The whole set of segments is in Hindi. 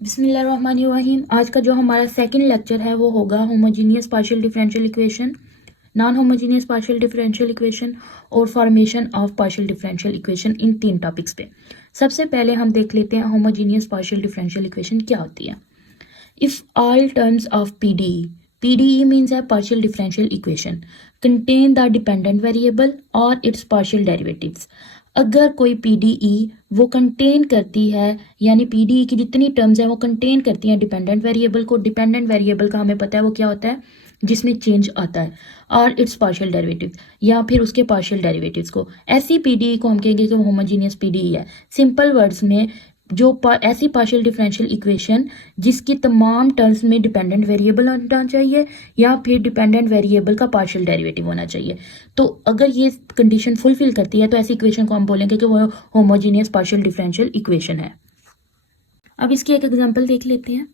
बिस्मिल्लाहिर्रहमानिर्रहीम। आज का जो हमारा सेकंड लेक्चर है वो होगा homogeneous partial differential equation, non homogeneous partial differential equation और formation of partial differential equation. इन 3 टॉपिक्स पे सबसे पहले हम देख लेते हैं होमोजीनियस पार्शियल डिफरेंशियल इक्वेशन क्या होती है। If all terms of PDE means है partial differential equation contain the dependent variable or its partial derivatives। अगर कोई PDE वो कंटेन करती है, यानी PDE की जितनी टर्म्स है वो कंटेन करती हैं डिपेंडेंट वेरिएबल को। डिपेंडेंट वेरिएबल का हमें पता है वो क्या होता है, जिसमें चेंज आता है, और इट्स पार्शियल डेरिवेटिव या फिर उसके पार्शियल डेरिवेटिव्स को। ऐसी PDE को हम कहेंगे कि होमोजीनियस PDE है। सिंपल वर्ड्स में जो ऐसी पार्शियल डिफरेंशियल इक्वेशन जिसकी तमाम टर्म्स में डिपेंडेंट वेरिएबल होना चाहिए या फिर डिपेंडेंट वेरिएबल का पार्शियल डेरिवेटिव होना चाहिए। तो अगर ये कंडीशन फुलफिल करती है तो ऐसी इक्वेशन को हम बोलेंगे कि वो होमोजीनियस पार्शियल डिफरेंशियल इक्वेशन है। अब इसकी एक एग्जांपल देख लेते हैं।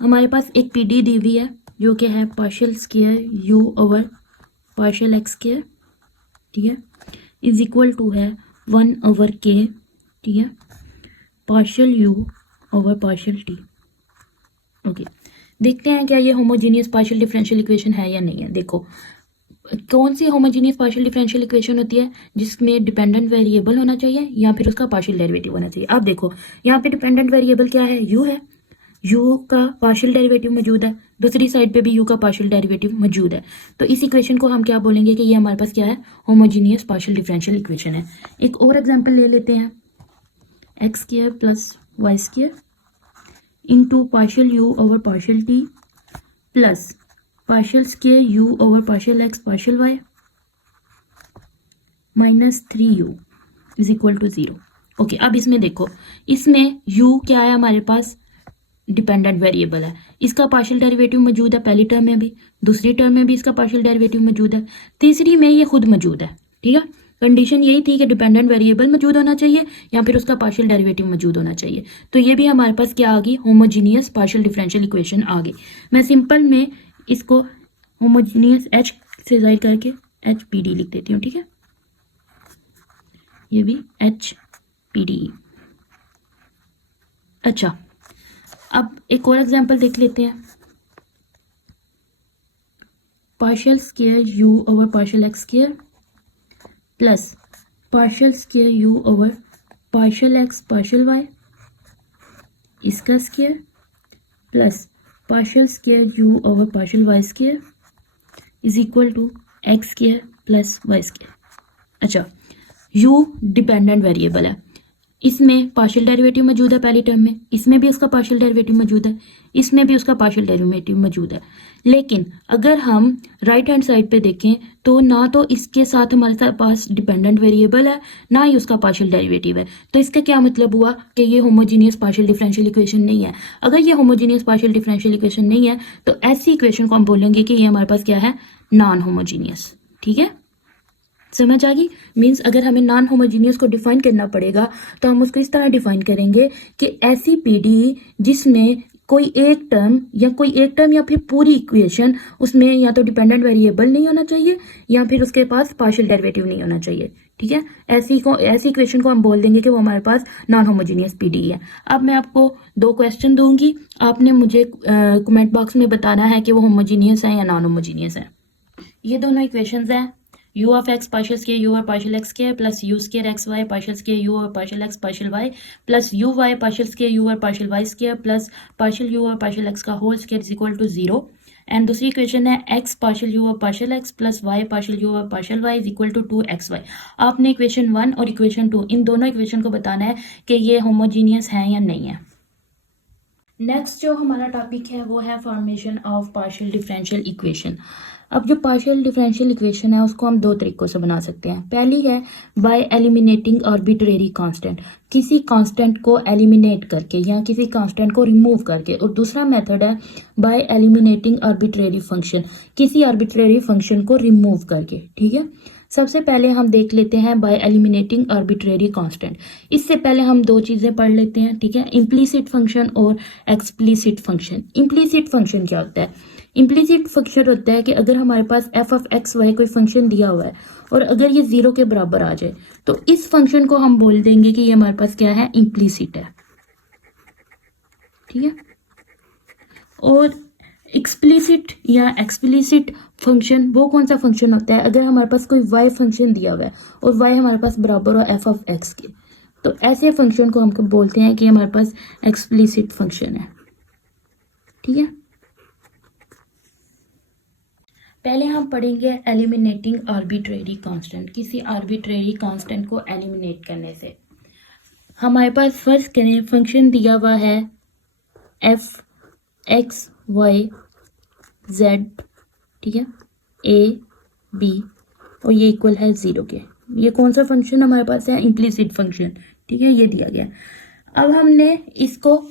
हमारे पास एक PDE दी हुई है जो कि है partial square u over partial x square, ठीक है, इज इक्वल टू है 1 ओवर k, ठीक है, partial u over partial t। Okay, देखते हैं क्या ये होमोजीनियस पार्शियल डिफरेंशियल इक्वेशन है या नहीं है। देखो, कौन सी होमोजीनियस पार्शियल डिफरेंशियल इक्वेशन होती है जिसमें डिपेंडेंट वेरिएबल होना चाहिए या फिर उसका पार्शियल डेरिवेटिव होना चाहिए। अब देखो यहाँ पे डिपेंडेंट वेरिएबल क्या है, u है, u का पार्शियल डेरिवेटिव मौजूद है, दूसरी साइड पे भी u का पार्शियल डेरिवेटिव मौजूद है। तो इस इक्वेशन को हम क्या बोलेंगे कि ये हमारे पास क्या है, होमोजीनियस पार्शियल डिफरेंशियल इक्वेशन है। एक और एग्जांपल ले लेते हैं, x square plus y square into partial u over partial t plus partial square u over partial x partial y minus 3u is equal to 0। Okay, अब इसमें देखो, इसमें u क्या है, हमारे पास डिपेंडेंट वेरिएबल है, इसका पार्शियल डेरिवेटिव मौजूद है पहली टर्म में भी, दूसरी टर्म में भी इसका पार्शियल डेरिवेटिव मौजूद है, तीसरी में ये खुद मौजूद है। ठीक है, कंडीशन यही थी कि डिपेंडेंट वेरिएबल मौजूद होना चाहिए या फिर उसका पार्शियल डेरिवेटिव मौजूद होना चाहिए। तो ये भी हमारे पास क्या आ गई, होमोजीनियस पार्शियल डिफरेंशियल इक्वेशन आ गई। मैं सिंपल में इसको होमोजीनियस H से जाहिर करके HPD लिख देती हूँ, ठीक है, ये भी HPDE। अच्छा, अब एक और एग्जांपल देख लेते हैं, partial square u over partial x square plus partial square u over partial x partial y इसका square plus partial square u over partial y square is equal to x square plus y square. अच्छा, u डिपेंडेंट वेरिएबल है, इसमें पार्शियल डेरिवेटिव मौजूद है पहली टर्म में, इसमें भी उसका पार्शियल डेरिवेटिव मौजूद है, इसमें भी उसका पार्शियल डेरिवेटिव मौजूद है। लेकिन अगर हम राइट हैंड साइड पे देखें तो ना तो इसके साथ हमारे पास डिपेंडेंट वेरिएबल है, ना ही उसका पार्शियल डेरिवेटिव है। तो इसका क्या मतलब हुआ कि ये होमोजीनियस पार्शियल डिफरेंशियल इक्वेशन नहीं है। अगर ये होमोजीनियस पार्शियल डिफरेंशियल इक्वेशन नहीं है तो ऐसी इक्वेशन को हम बोलेंगे कि ये हमारे पास क्या है, नॉन होमोजीनियस। ठीक है, समझ आ गई। मीन्स अगर हमें नॉन होमोजीनियस को डिफाइन करना पड़ेगा तो हम उसको इस तरह डिफाइन करेंगे कि ऐसी PDE जिसमें कोई एक टर्म या फिर पूरी इक्वेशन, उसमें या तो डिपेंडेंट वेरिएबल नहीं होना चाहिए या फिर उसके पास पार्शियल डेरिवेटिव नहीं होना चाहिए। ठीक है, ऐसी इक्वेशन को हम बोल देंगे कि वो हमारे पास नॉन होमोजीनियस PDE है। अब मैं आपको 2 क्वेश्चन दूंगी, आपने मुझे कमेंट बॉक्स में बताना है कि वो होमोजीनियस है या नॉन होमोजीनियस है। ये दोनों इक्वेशंस हैं, u of x partial square u और partial x square plus u square x y partial square u और partial x partial y plus u y partial square u और partial y square plus partial u और पार्शियल x का whole square is equal to 0। And दूसरी इक्वेशन है x पार्शियल u और partial x plus y partial u और partial y is equal to 2xy। आपने इक्वेशन 1 और इक्वेशन 2 इन दोनों इक्वेशन को बताना है कि ये होमोजीनियस है या नहीं है। नेक्स्ट जो हमारा टॉपिक है वो है formation of partial differential equation. अब जो पार्शियल डिफरेंशियल इक्वेशन है उसको हम 2 तरीकों से बना सकते हैं। पहली है बाय एलिमिनेटिंग आर्बिट्रेरी कांस्टेंट, किसी कांस्टेंट को एलिमिनेट करके या किसी कांस्टेंट को रिमूव करके, और दूसरा मेथड है बाय एलिमिनेटिंग आर्बिट्रेरी फंक्शन, किसी आर्बिट्रेरी फंक्शन को रिमूव करके। ठीक है, सबसे पहले हम देख लेते हैं बाय एलिमिनेटिंग आर्बिट्रेरी कांस्टेंट। इससे पहले हम 2 चीजें पढ़ लेते हैं, ठीक है, इम्प्लीसिट फंक्शन और एक्सप्लिसिट फंक्शन। इम्प्लीसिट फंक्शन क्या होता है, इम्प्लीसिट फंक्शन होता है कि अगर हमारे पास f ऑफ एक्स वाई कोई फंक्शन दिया हुआ है और अगर ये 0 के बराबर आ जाए तो इस फंक्शन को हम बोल देंगे कि ये हमारे पास क्या है, इम्प्लीसिट है। ठीक है। और एक्सप्लिसिट या एक्सप्लिसिट फंक्शन वो कौन सा फंक्शन होता है, अगर हमारे पास कोई वाई फंक्शन दिया हुआ है और वाई हमारे पास बराबर हो एफ ऑफ एक्स के, तो ऐसे फंक्शन को हम बोलते हैं कि हमारे पास एक्सप्लिसिट फंक्शन है। ठीक है, पहले हम पढ़ेंगे एलिमिनेटिंग आर्बिट्रेरी कांस्टेंट। किसी आर्बिट्रेरी कांस्टेंट को एलिमिनेट करने से हमारे पास फर्ज करें फंक्शन दिया हुआ है एफ एक्स वाई जेड, ठीक है, ए बी, और ये इक्वल है 0 के। ये कौन सा फंक्शन हमारे पास है, इम्प्लिसिट फंक्शन। ठीक है, ये दिया गया। अब हमने इसको,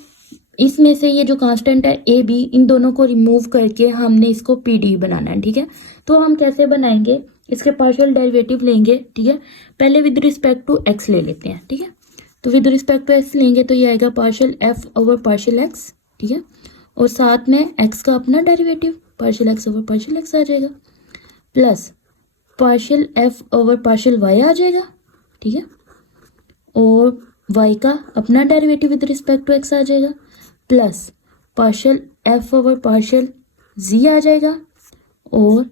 इसमें से ये जो कांस्टेंट है ए बी, इन दोनों को रिमूव करके हमने इसको पी डी बनाना है। ठीक है, तो हम कैसे बनाएंगे, इसके पार्शियल डेरिवेटिव लेंगे। ठीक है, पहले विद रिस्पेक्ट टू एक्स ले लेते हैं। ठीक है, तो विद रिस्पेक्ट टू एक्स लेंगे तो ये आएगा partial f over partial x. ठीक है, और साथ में एक्स का अपना derivative partial x over partial x आ जाएगा, plus partial f over partial y आ जाएगा। ठीक है, और वाई का अपना derivative with respect to x आ जाएगा, plus partial f over partial g आ जाएगा, और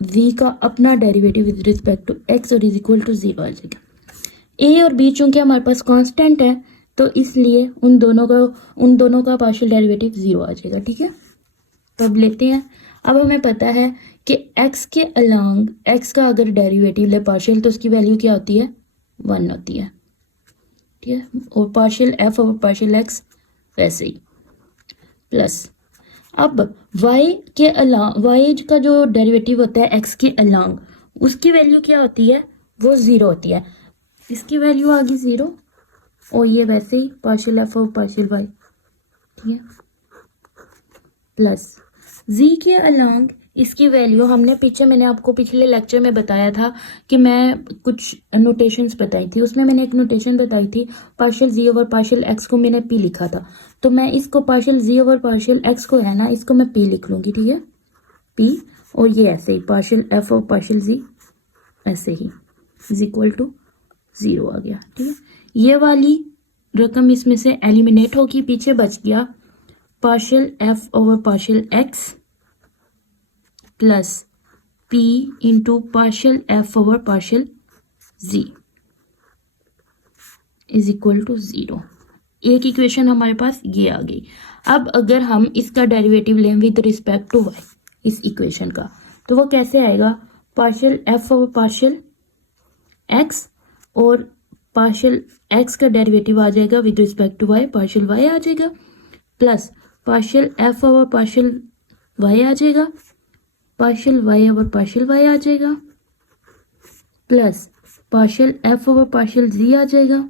v का अपना derivative with respect to x और इज इक्वल टू 0 आ जाएगा। a और b चूंकि हमारे पास कांस्टेंट है तो इसलिए उन दोनों का पार्शियल डेरिवेटिव 0 आ जाएगा। ठीक है, तो अब लेते हैं। अब हमें पता है कि x के अलोंग x का अगर डेरिवेटिव ले पार्शियल तो उसकी वैल्यू क्या होती है, 1 होती है। ठीक है, और partial f over partial x वैसे ही, प्लस अब y के अलोंग, y का जो डेरिवेटिव होता है x के अलोंग, उसकी वैल्यू क्या होती है, वो 0 होती है। इसकी वैल्यू आ गई 0, और ये वैसे ही पार्शियल एफ और पार्शियल y। ठीक है, प्लस z के अलोंग इसकी वैल्यू हमने पीछे, मैंने आपको पिछले लेक्चर में बताया था कि मैं कुछ नोटेशंस बताई थी, उसमें मैंने एक नोटेशन बताई थी partial z over partial x को मैंने p लिखा था, तो मैं इसको partial z over partial x को है ना, इसको मैं p लिख लूंगी। ठीक है, p, और ये ऐसे ही पार्शियल f और पार्शियल z ऐसे ही इज इक्वल टू 0 आ गया। ठीक है, ये वाली रकम इसमें से एलिमिनेट होगी, पीछे बच गया partial f over partial x plus p into partial f over partial z is equal to 0। एक इक्वेशन हमारे पास ये आ गई। अब अगर हम इसका डेरिवेटिव लें विद रिस्पेक्ट टू y, इस इक्वेशन का, तो वो कैसे आएगा, partial f over partial x और पार्शियल x का डेरिवेटिव आ जाएगा with respect to y, partial y आ जाएगा, plus partial f over partial y आ जाएगा, partial y over partial y आ जाएगा, plus partial f over partial z आ जाएगा,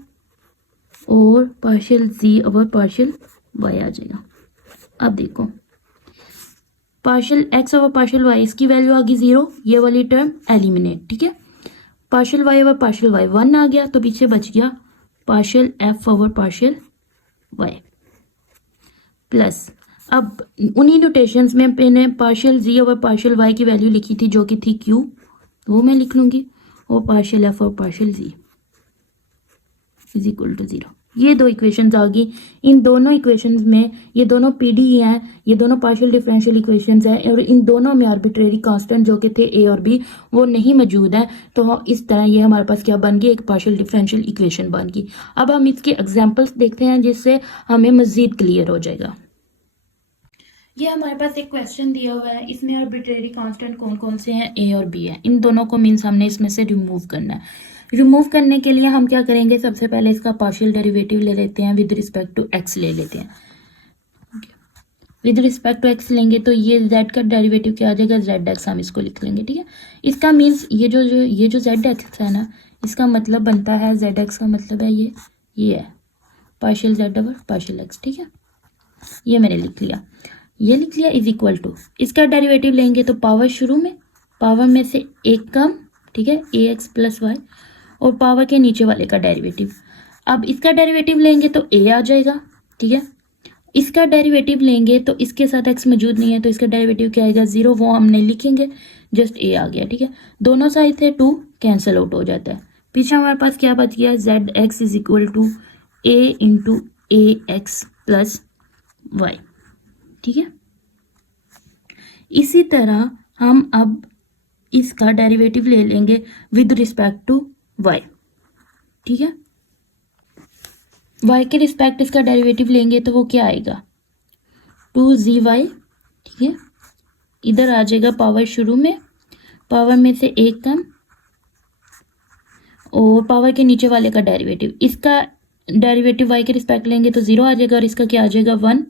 और partial z over partial y आ जाएगा। अब देखो partial x over partial y, इसकी वैल्यू आ गई 0, ये वाली टर्म एलिमिनेट। ठीक है, partial y over partial y 1 आ गया, तो पीछे बच गया partial f over partial y, plus अब उन्हीं नोटेशंस में मैंने partial z over partial y की वैल्यू लिखी थी जो कि थी q, वो मैं लिख लूंगी, और पार्शियल f और partial z is equal to 0। ये दो इक्वेशंस आ गई। इन दोनों इक्वेशंस में ये दोनों पीडी हैं, ये दोनों पार्शियल डिफरेंशियल इक्वेशंस हैं, और इन दोनों में आर्बिट्रेरी कांस्टेंट जो कि थे ए और बी वो नहीं मौजूद है। तो इस तरह ये हमारे पास क्या बन गई, एक पार्शियल डिफरेंशियल इक्वेशन बन गई। अब हम इसके एग्जाम्पल्स देखते हैं जिससे हमें मजीद क्लियर हो जाएगा। ये हमारे पास एक क्वेश्चन दिया हुआ है, इसमें आर्बिट्रेरी कांस्टेंट कौन कौन से हैं, ए और बी है। इन दोनों को मीन्स हमने इसमें से रिमूव करना है। रिमूव करने के लिए हम क्या करेंगे, सबसे पहले इसका पार्शियल डेरिवेटिव ले लेते हैं, विद रिस्पेक्ट टू एक्स ले लेते हैं। विद रिस्पेक्ट टू एक्स लेंगे तो ये जेड का डेरिवेटिव क्या आ जाएगा, जेड एक्स, हम इसको लिख लेंगे। ठीक है, इसका मीन्स ये जो जेड एक्स है ना, इसका मतलब बनता है, जेड एक्स का मतलब है ये है partial Z over partial x. ठीक है, ये मैंने लिख लिया, ये लिख लिया इज इक्वल टू, इसका डेरिवेटिव लेंगे तो पावर शुरू में, पावर में से एक कम, ठीक है, ए एक्स प्लस वाई, और पावर के नीचे वाले का डेरिवेटिव। अब इसका डेरिवेटिव लेंगे तो ए आ जाएगा। ठीक है, इसका डेरिवेटिव लेंगे तो इसके साथ एक्स मौजूद नहीं है तो इसका डेरिवेटिव क्या आएगा, 0, वो हम नहीं लिखेंगे, जस्ट ए आ गया। ठीक है, दोनों साइड से 2 कैंसिल आउट हो जाता है। पीछे हमारे पास क्या बच गया, z x is equal to a into a x plus y, ठीक है। इसी तरह हम अब इसका डेरिवेटिव ले लेंगे विद रिस्पेक्ट टू y, ठीक है। y के रिस्पेक्ट इसका डेरिवेटिव लेंगे तो वो क्या आएगा 2zy, ठीक है। इधर आ जाएगा पावर, शुरू में पावर में से एक कम और पावर के नीचे वाले का डेरिवेटिव, इसका डेरिवेटिव y के रिस्पेक्ट लेंगे तो 0 आ जाएगा और इसका क्या आ जाएगा 1,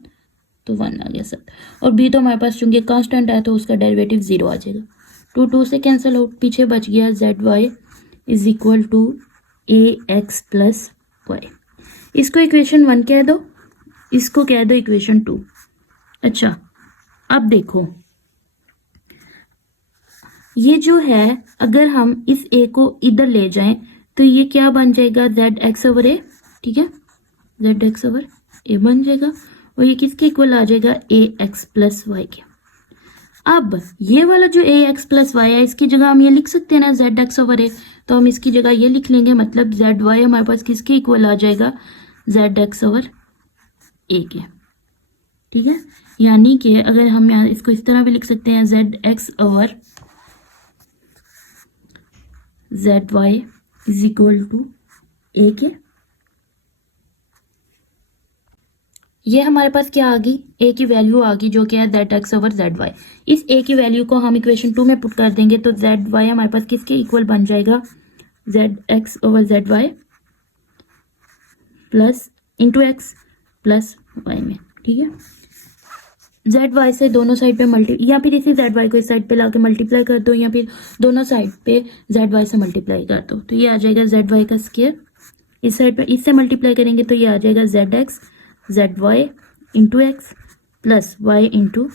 तो 1 आ गया सर। और b तो हमारे पास चूंकि कांस्टेंट है तो उसका डेरिवेटिव 0 आ जाएगा। 2 से कैंसिल आउट, पीछे बच गया zy is equal to ax plus y। इसको इक्वेशन 1 कह दो, इसको कह दो इक्वेशन 2। अच्छा अब देखो ये जो है, अगर हम इस a को इधर ले जाएं तो ये क्या बन जाएगा zx/a, ठीक है, zx/a बन जाएगा और ये किसके इक्वल आ जाएगा ax प्लस वाई के। अब ये वाला जो ax प्लस वाई है इसकी जगह हम ये लिख सकते हैं ना zx/a, तो हम इसकी जगह ये लिख लेंगे, मतलब zy हमारे पास किसके इक्वल आ जाएगा zx/a के, ठीक है। यानी कि अगर हम यहाँ इसको इस तरह भी लिख सकते हैं zx/zy is equal to a के। ये हमारे पास क्या आ गई, a की वैल्यू आ गई जो कि है zx/zy। इस a की वैल्यू को हम इक्वेशन 2 में पुट कर देंगे तो zy हमारे पास किसके इक्वल बन जाएगा zx/zy plus into x plus y में, ठीक है। zy से दोनों साइड पे या फिर इसी zy को इस साइड पे लाके मल्टीप्लाई कर दो, या फिर दोनों साइड पे zy से मल्टीप्लाई कर दो, तो ये आ जाएगा zy का स्क्वायर। इस साइड पे इससे मल्टीप्लाई करेंगे तो ये आ जाएगा zx zy into x plus y into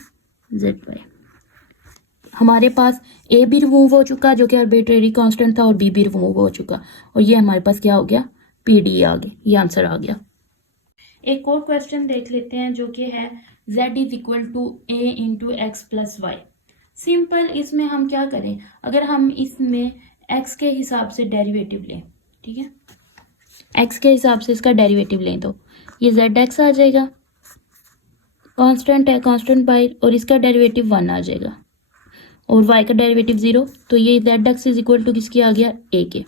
zy। हमारे पास a भी रिमूव हो चुका जो कि आर्बिट्रेरी कांस्टेंट था और b भी रिमूव हो चुका और ये हमारे पास क्या हो गया pd आ गया, ये आंसर आ गया। एक और क्वेश्चन देख लेते हैं जो कि है z is equal to a into x plus y. Simple, इसमें हम क्या करें, अगर हम इसमें x के हिसाब से डेरिवेटिव लें, ठीक है, x के हिसाब से इसका डेरिवेटिव लें तो ये zx आ जाएगा, कांस्टेंट है, कांस्टेंट बाय, और इसका डेरिवेटिव 1 आ जाएगा और y का डेरिवेटिव 0, तो ये zx इज इक्वल टू किसकी आ गया a के।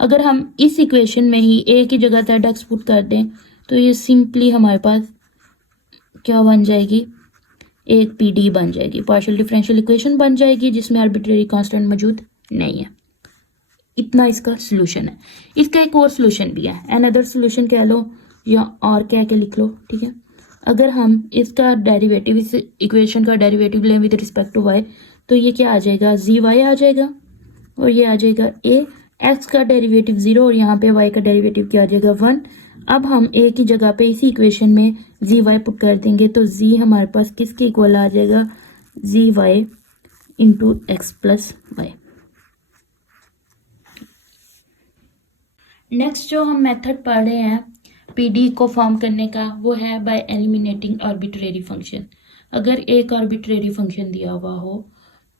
अगर हम इस इक्वेशन में ही a की जगह zx पुट कर दें तो ये सिंपली हमारे पास क्या बन जाएगी, एक पीडी बन जाएगी, पार्शियल डिफरेंशियल इक्वेशन बन जाएगी जिसमें आर्बिट्रेरी कांस्टेंट मौजूद नहीं है। इतना इसका सॉल्यूशन है। इसका एक और सॉल्यूशन भी है, अनदर सॉल्यूशन कह लो या और कह के लिख लो, ठीक है। अगर हम इसका डेरिवेटिव, इस इक्वेशन का डेरिवेटिव लें विद रिस्पेक्ट टू y तो ये क्या आ जाएगा zy आ जाएगा और ये आ जाएगा a, x का डेरिवेटिव 0 और यहाँ पे y का डेरिवेटिव क्या आ जाएगा 1। अब हम a की जगह पे इसी इक्वेशन में zy पुट कर देंगे तो z हमारे पास किसके इक्वल आ जाएगा zy into x plus y. Next जो हम मेथड पढ़ रहे हैं पीडी को फॉर्म करने का वो है बाय एलिमिनेटिंग आर्बिट्रेरी फंक्शन। अगर एक आर्बिट्रेरी फंक्शन दिया हुआ हो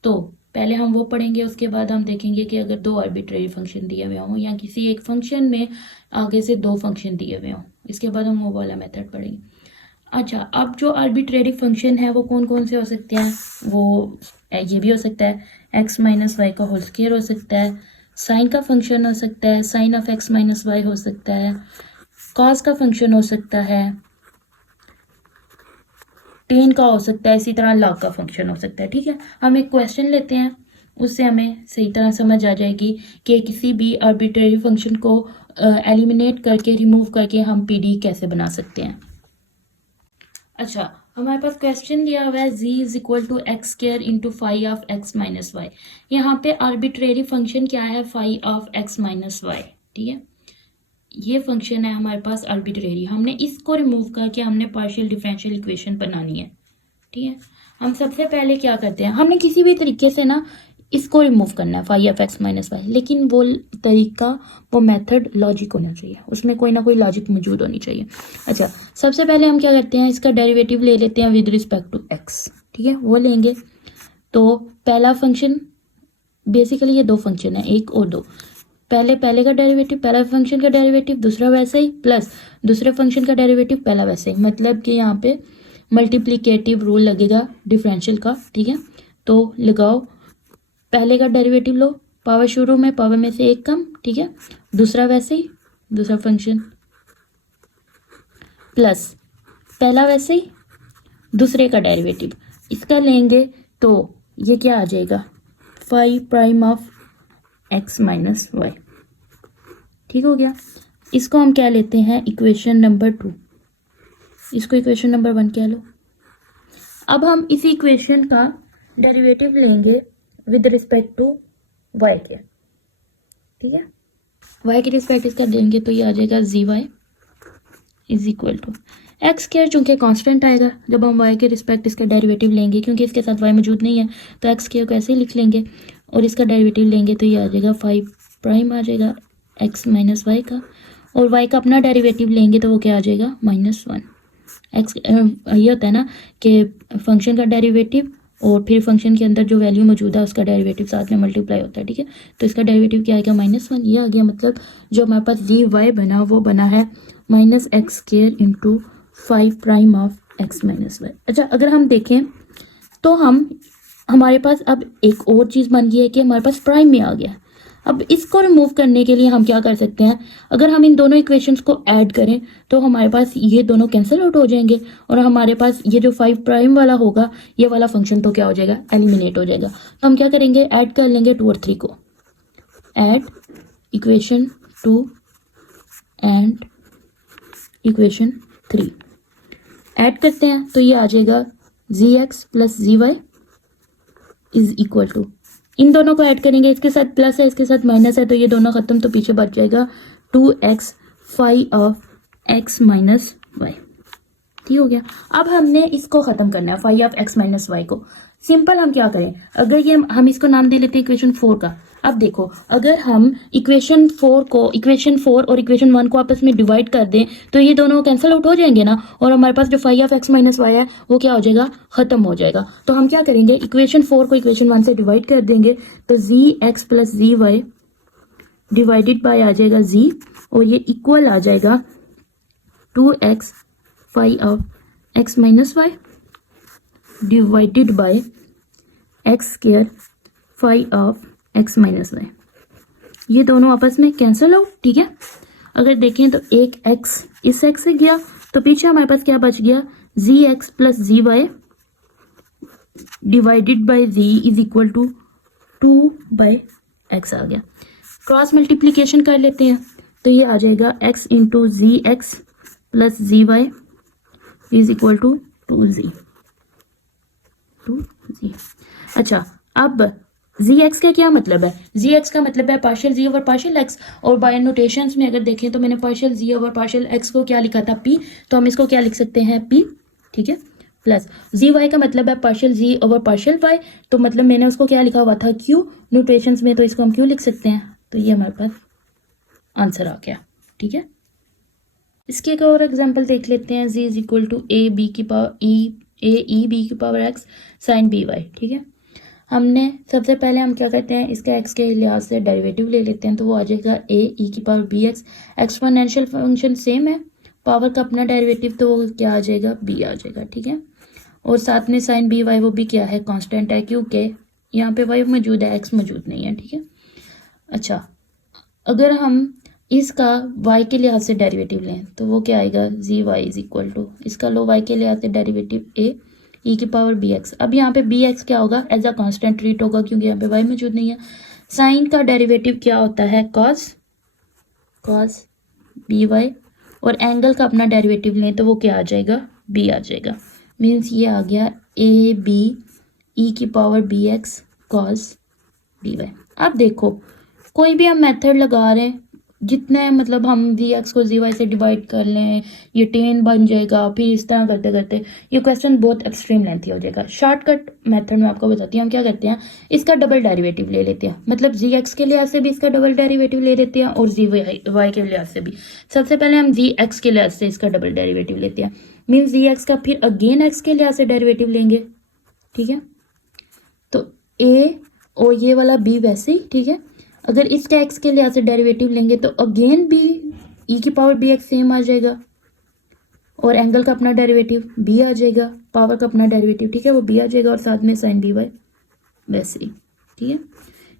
तो पहले हम वो पढ़ेंगे, उसके बाद हम देखेंगे कि अगर 2 आर्बिट्रेरी फंक्शन दिए हुए हों या किसी एक फंक्शन में आगे से 2 फंक्शन दिए हुए हों, इसके बाद हम वो वाला मेथड पढ़ेंगे। अच्छा, अब जो आर्बिट्रेरी फंक्शन है वो कौन कौन से हो सकते हैं, वो ये भी हो सकता है x माइनस वाई का होल स्क्वायर हो सकता है, साइन का फंक्शन हो सकता है, sine of x minus y हो सकता है, कॉस का फंक्शन हो सकता है, टेन का हो सकता है, इसी तरह लॉग का फंक्शन हो सकता है, ठीक है। हम एक क्वेश्चन लेते हैं, उससे हमें सही तरह समझ आ जाएगी कि किसी भी आर्बिट्रेरी फंक्शन को एलिमिनेट करके, रिमूव करके हम पीडी कैसे बना सकते हैं। अच्छा, हमारे पास क्वेश्चन दिया हुआ है z is equal to x square into phi of x minus y. यहाँ पे आर्बिट्रेरी फंक्शन क्या है, phi of x minus y, ठीक है। ये फंक्शन है हमारे पास आर्बिट्रेरी, हमने इसको रिमूव करके हमने पार्शियल डिफरेंशियल इक्वेशन बनानी है, ठीक है। हम सबसे पहले क्या करते हैं, हमने किसी भी तरीके से ना इसको रिमूव करना है phi of x minus y, लेकिन वो तरीका, वो मेथड लॉजिक होना चाहिए, उसमें कोई ना कोई लॉजिक मौजूद होनी चाहिए। अच्छा, सबसे पहले हम क्या करते हैं, इसका डेरिवेटिव ले लेते हैं विद रिस्पेक्ट टू एक्स, ठीक है, वो लेंगे। तो पहला फंक्शन, बेसिकली ये 2 फंक्शन है, 1 और 2। पहले का डेरिवेटिव, पहला फंक्शन का डेरिवेटिव दूसरा वैसे ही, प्लस दूसरे फंक्शन का डेरिवेटिव पहला वैसे ही, मतलब कि यहाँ पे मल्टीप्लिकेटिव रूल लगेगा डिफरेंशियल का, ठीक है। तो लगाओ, पहले का डेरिवेटिव लो, पावर शुरू में, पावर में से एक कम, ठीक है, दूसरा वैसे ही, दूसरा फंक्शन, प्लस पहला वैसे ही, दूसरे का डेरिवेटिव, इसका लेंगे तो ये क्या आ जाएगा, phi prime of x minus y, ठीक हो गया। इसको हम क्या लेते हैं, इक्वेशन नंबर 2, इसको इक्वेशन नंबर 1 क्या लो। अब हम इसी इक्वेशन का डेरिवेटिव लेंगे विद रिस्पेक्ट टू वाई के, ठीक है, वाई के रिस्पेक्ट इसका देंगे तो ये आ जाएगा g y is equal to x square, चूंकि कांस्टेंट आएगा जब हम वाई के रिस्पेक्ट इसका डेरिवेटिव लेंगे, क्योंकि इसके साथ वाई मौजूद नहीं है तो एक्स स्क्वायर को ऐसे ही लिख लेंगे, और इसका डेरिवेटिव लेंगे तो ये आ जाएगा 5 प्राइम आ जाएगा एक्स माइनस वाई का, और वाई का अपना डेरिवेटिव लेंगे तो वो क्या आ जाएगा, -1 एक्स। ये होता है ना कि फंक्शन का डेरिवेटिव और फिर फंक्शन के अंदर जो वैल्यू मौजूद है उसका डेरिवेटिव साथ में मल्टीप्लाई होता है, ठीक है। तो इसका डेरिवेटिव क्या आएगा, -1, ये आ गया। मतलब जो हमारे पास जी वाई बना वो बना है -x square into 5 prime of x minus y. अच्छा, अगर हम देखें तो हमारे पास अब एक और चीज़ बन गई है कि हमारे पास प्राइम में आ गया। अब इसको रिमूव करने के लिए हम क्या कर सकते हैं, अगर हम इन दोनों इक्वेशंस को ऐड करें तो हमारे पास ये दोनों कैंसिल आउट हो जाएंगे, और हमारे पास ये जो 5 प्राइम वाला होगा ये वाला फंक्शन तो क्या हो जाएगा, एलिमिनेट हो जाएगा। तो हम क्या करेंगे, ऐड कर लेंगे 2 और 3 को, add equation 2 and equation 3 add करते हैं तो ये आ जाएगा g x plus g y is equal to, इन दोनों को ऐड करेंगे, इसके साथ प्लस है इसके साथ माइनस है तो ये दोनों खत्म, तो पीछे बच जाएगा 2x phi of x minus y, ठीक हो गया। अब हमने इसको खत्म करना है, phi of x minus y को। सिंपल हम क्या करें, अगर ये हम इसको नाम दे लेते हैं इक्वेशन 4 का। अब देखो, अगर हम इक्वेशन 4 और इक्वेशन 1 को आपस में डिवाइड कर दें तो ये दोनों कैंसिल आउट हो जाएंगे ना, और हमारे पास जो phi of x minus y है वो क्या हो जाएगा, खत्म हो जाएगा। तो हम क्या करेंगे, इक्वेशन 4 को इक्वेशन 1 से डिवाइड कर देंगे तो g x plus g y divided by आ जाएगा जी, और ये इक्वल आ जाएगा 2x phi of x minus y divided by x square phi of x minus y. ये दोनों आपस में कैंसिल आउट, ठीक है। अगर देखें तो एक x इस x से गया तो पीछे हमारे पास क्या बच गया, g x plus g y divided by g is equal to 2/x आ गया। क्रॉस मल्टीप्लीकेशन कर लेते हैं तो ये आ जाएगा x into g x plus g y is equal to 2z। अच्छा, अब जी एक्स का क्या मतलब है, जी एक्स का मतलब है पार्शियल जी ओवर पार्शियल एक्स, और बाय नोटेशंस में अगर देखें तो मैंने पार्शियल जी ओवर पार्शियल एक्स को क्या लिखा था, पी, तो हम इसको क्या लिख सकते हैं, पी, ठीक है, प्लस जी वाई का मतलब है पार्शियल जी ओवर पार्शियल वाई, तो मतलब मैंने उसको क्या लिखा हुआ था, क्यू नोटेशंस में, तो इसको हम क्यू लिख सकते हैं। तो ये हमारे पास आंसर आ गया, ठीक है। इसके एक और एग्जाम्पल देख लेते हैं, g is equal to a b की पावर ई बी की power x sine b y, ठीक है। हमने सबसे पहले हम क्या करते हैं, इसका x के लिहाज से डेरिवेटिव ले लेते हैं, तो वो आ जाएगा a e की power b x, exponential function same है, पावर का अपना डेरिवेटिव तो वो क्या आ जाएगा, b आ जाएगा, ठीक है। और साथ में साइन बी वाई वो भी क्या है, कांस्टेंट है, क्योंकि यहाँ पे y मौजूद है, x मौजूद नहीं है, ठीक है। अच्छा, अगर हम इसका y के लिहाज से डेरिवेटिव लें तो वो क्या आएगा, जी वाई इज इक्वल टू, इसका लो y के लिहाज से डेरिवेटिव a e की पावर बी एक्स। अब यहाँ पे बी एक्स क्या होगा, एज अ कांस्टेंट ट्रीट होगा क्योंकि यहाँ पे y मौजूद नहीं है। साइन का डेरिवेटिव क्या होता है, कॉस बी वाई, और एंगल का अपना डेरिवेटिव लें तो वो क्या आ जाएगा, b आ जाएगा। मीन्स ये आ गया ए बी ई की power b x cos b y. अब देखो, कोई भी हम मेथड लगा रहे हैं, जितने मतलब हम जी एक्स को जी वाई से डिवाइड कर लें ये 10 बन जाएगा, फिर इस तरह करते करते ये क्वेश्चन बहुत एक्सट्रीम लेंथी हो जाएगा। शॉर्टकट मेथड में आपको बताती हूँ हम क्या करते हैं, इसका डबल डेरिवेटिव ले लेते हैं, मतलब जी एक्स के लिहाज से भी इसका डबल डेरिवेटिव ले लेते हैं और जी वाई के लिहाज से भी। सबसे पहले हम जी एक्स के लिहाज से इसका डबल डेरिवेटिव लेते हैं, मीन्स जी एक्स का फिर अगेन एक्स के लिहाज से डेरिवेटिव लेंगे, ठीक है। तो ए और ये वाला बी वैसे ही, ठीक है। अगर इस टैक्स के लिहाज से डेरिवेटिव लेंगे तो अगेन भी ई की पावर बी एक्स सेम आ जाएगा, और एंगल का अपना डेरिवेटिव बी आ जाएगा, पावर का अपना डेरिवेटिव, ठीक है, वो बी आ जाएगा, और साथ में साइन बी वाई वैसे ही, ठीक है।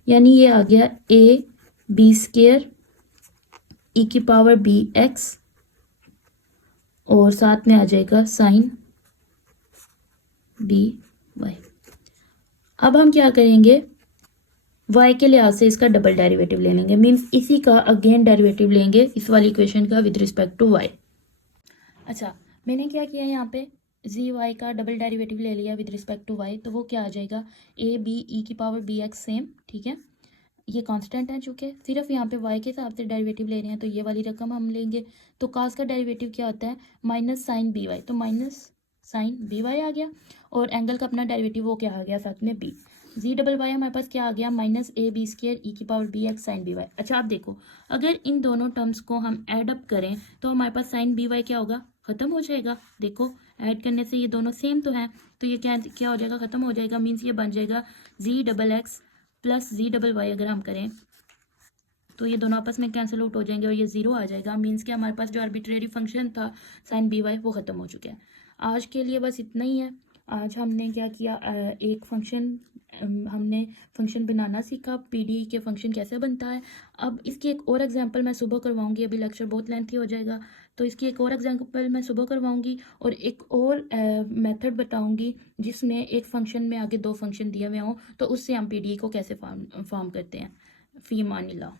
यानी ये आ गया ए बी स्केयर ई की पावर बी एक्स, और साथ में आ जाएगा साइन बी वाई। अब हम क्या करेंगे, y के लिहाज से इसका डबल डेरिवेटिव ले लेंगे, मीन्स इसी का अगेन डेरिवेटिव लेंगे इस वाली इक्वेशन का विद रिस्पेक्ट टू y। अच्छा, मैंने क्या किया यहाँ पे, जी वाई का डबल डेरिवेटिव ले लिया विद रिस्पेक्ट टू y, तो वो क्या आ जाएगा, ए बी ई की पावर बी एक्स सेम, ठीक है, ये कांस्टेंट है चूँकि, सिर्फ यहाँ पे y के हिसाब से डेरिवेटिव ले रहे हैं तो ये वाली रकम हम लेंगे। तो कास का डेरिवेटिव क्या होता है, माइनस साइन बी वाई, तो माइनस साइन बी वाई आ गया, और एंगल का अपना डेरिवेटिव वो क्या आ गया साथ में बी, जी डबल वाई हमारे पास क्या आ गया, minus a b square e की power b x sine b y. अच्छा आप देखो, अगर इन दोनों टर्म्स को हम ऐड अप करें तो हमारे पास साइन बी वाई क्या होगा, खत्म हो जाएगा। देखो ऐड करने से ये दोनों सेम तो हैं, तो ये क्या क्या हो जाएगा, खत्म हो जाएगा, मीन्स ये बन जाएगा जी डबल एक्स प्लस जी डबल वाई। अगर हम करें तो ये दोनों आपस में कैंसिल आउट हो जाएंगे और ये जीरो आ जाएगा, मीन्स कि हमारे पास जो आर्बिट्रेरी फंक्शन था साइन बी वाई वो ख़त्म हो चुका है। आज के लिए बस इतना ही है। आज हमने क्या किया, एक फंक्शन हमने फंक्शन बनाना सीखा, पीडी के फंक्शन कैसे बनता है। अब इसकी एक और एग्जांपल मैं सुबह करवाऊंगी, अभी लेक्चर बहुत लेंथी हो जाएगा, तो इसकी एक और एग्जांपल मैं सुबह करवाऊंगी और एक और मेथड बताऊंगी जिसमें एक फंक्शन में आगे दो फंक्शन दिए हुए हों, तो उससे हम पीडी को कैसे फॉर्म करते हैं। फ़ी मान ला।